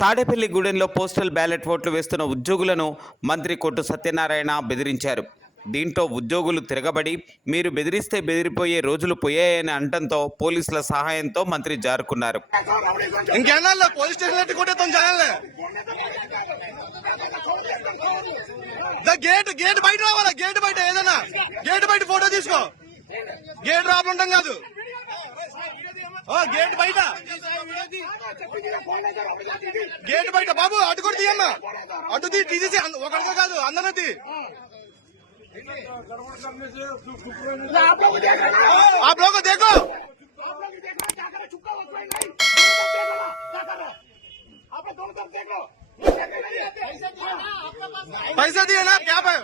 తాడేపల్లిగూడెంలో postal ballot ఓట్లు వేస్తున్న ఉద్యోగులను మంత్రి కొట్టు సత్యనారాయణ బెదిరించారు. దీంతో ఉద్యోగులు తిరగబడి మీరు బెదిరిస్తే బెదిరిపోయే రోజులు పోయాయని అనడంతో పోలీసుల సహాయంతో మంత్రి జారుకున్నారు. గేట్ బయట బాబు అటు కూడా తీయమ్మా, అటు తీసేసి ఒకరితో కాదు అందరూ తీ. आप लोग को देखो, पैसा दिए ना क्या पे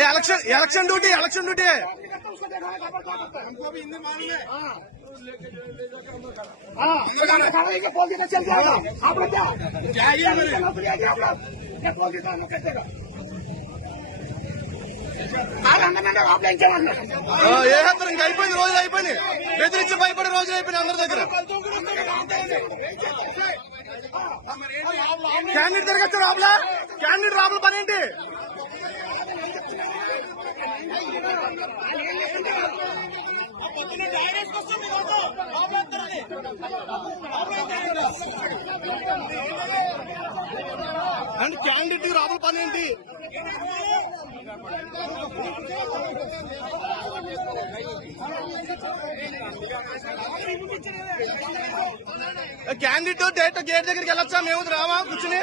इलेक्शन ड्यूटी है। हमको भी हिंदी मालूम है। आप लोग क्या ఇంకా అయిపోయింది, రోజులు అయిపోయింది, బెదిరించి భయపడే రోజులు అయిపోయినాయి అందరి దగ్గర. క్యాండిడేట్ తిరగచ్చు రాబులా, క్యాండిడేట్ రాబుల పని ఏంటి? అండ్ క్యాండిడేట్ రాబుల పని ఏంటి? క్యాండిడేట్ డైరెక్ట్ గేట్ దగ్గరికి వెళ్ళొచ్చా? మేము రామా కూర్చుని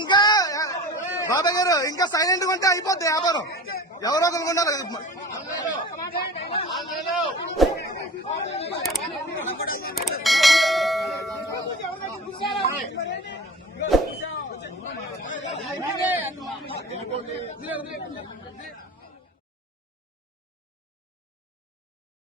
ఇంకా బాబాయ్ గారు ఇంకా సైలెంట్ గా ఉంటే అయిపోద్ది వ్యాపారం. ఎవరో ఒకరు ఉండాలి.